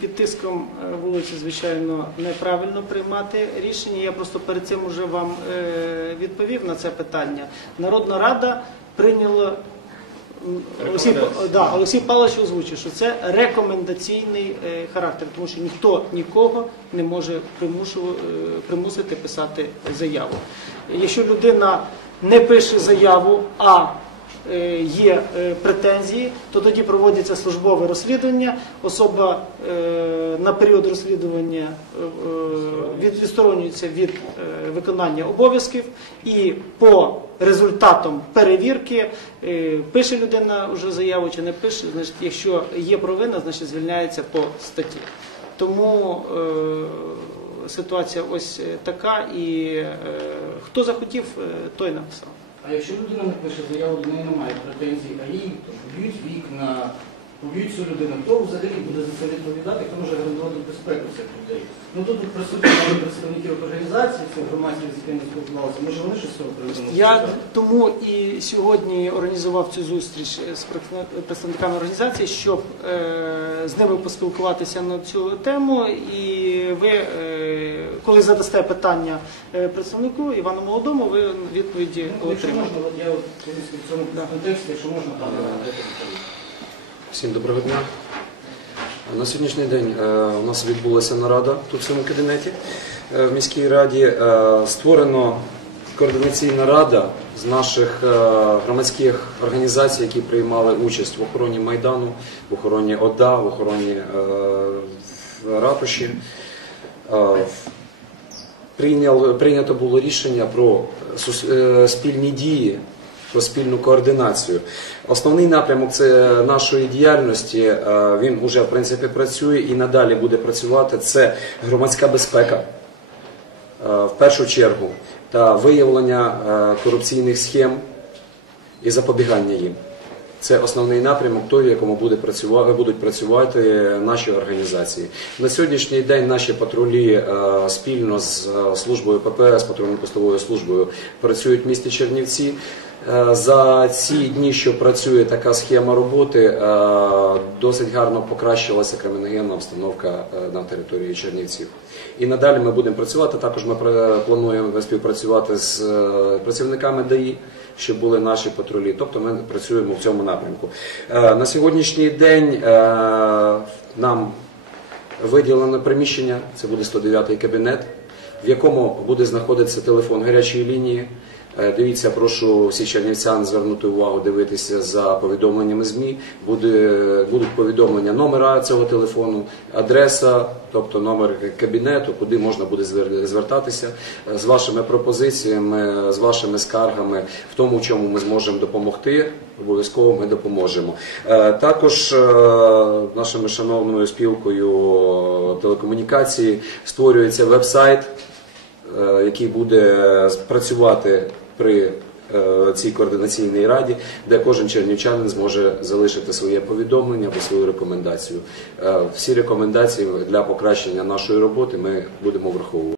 Під тиском е, вулиці, звичайно, неправильно приймати рішення. Я просто перед цим уже вам е, відповів на це питання. Народна рада прийняла. Олексій, да, Олексій Павлович озвучив, що це рекомендаційний е, характер, тому що ніхто нікого не може примусити писати заяву. Якщо людина не пише заяву, а є е, претензії, то тоді проводиться службове розслідування. Особа е, на період розслідування е, е, від- відсторонюється від е, виконання обов'язків, і по результатам перевірки е, пише людина вже заяву чи не пише. Значить, якщо є провина, значить звільняється по статті. Тому е, ситуація ось е, така, і е, хто захотів, е, той написав. А якщо людина напише заяву, до неї немає претензій, а їй поб'ють вікна, поб'ють цю людину, хто взагалі буде за це відповідати, хто може гарантувати безпеку цих людей? Ну тут присутні представників організації, цих громадських з якими спілкувалися, може вони щось з цього можуть Я тому і сьогодні організував цю зустріч з представ- представниками організації, щоб е, з ними поспілкуватися на цю тему. І ви, е, коли задасте питання е, представнику Івану Молодому, ви відповіді Ну, Якщо можна, от я от в цьому контексті, якщо можна, пане Іване, Всім доброго дня. На сьогоднішній день е, у нас відбулася нарада тут в цьому кабінеті е, в міській раді. Е, Створено координаційна рада з наших громадських організацій, які приймали участь в охороні Майдану, в охороні ОДА, в охороні ратуші. Прийнято було рішення про спільні дії, про спільну координацію. Основний напрямок нашої діяльності. е, Він вже в принципі працює і надалі буде працювати. Це громадська безпека е, в першу чергу та виявлення е, корупційних схем і запобігання їм. Це основний напрямок, той, в якому буде працювати, будуть працювати наші організації. На сьогоднішній день наші патрулі е, спільно з е, службою ППС, патрульно-постовою службою, працюють в місті Чернівці. Е, За ці дні, що працює така схема роботи, досить гарно покращилася криміногенна обстановка на території Чернівців. І надалі ми будемо працювати. Також ми плануємо співпрацювати з працівниками ДАІ, щоб були наші патрулі. Тобто ми працюємо в цьому напрямку. Е, На сьогоднішній день е, нам виділено приміщення, це буде 109-й кабінет, в якому буде знаходитися телефон гарячої лінії. Е, Дивіться, прошу всіх чернівцян звернути увагу, дивитися за повідомленнями ЗМІ. Буде, будуть повідомлення номера цього телефону, адреса, тобто номер кабінету, куди можна буде звертатися е, з вашими пропозиціями, з вашими скаргами, в тому, чому ми зможемо допомогти. Обов'язково ми допоможемо. Е, Також нашою шановною спілкою телекомунікації створюється веб-сайт який буде працювати при е, цій координаційній раді, де кожен чернівчанин зможе залишити своє повідомлення або свою рекомендацію. Е, Всі рекомендації для покращення нашої роботи ми будемо враховувати.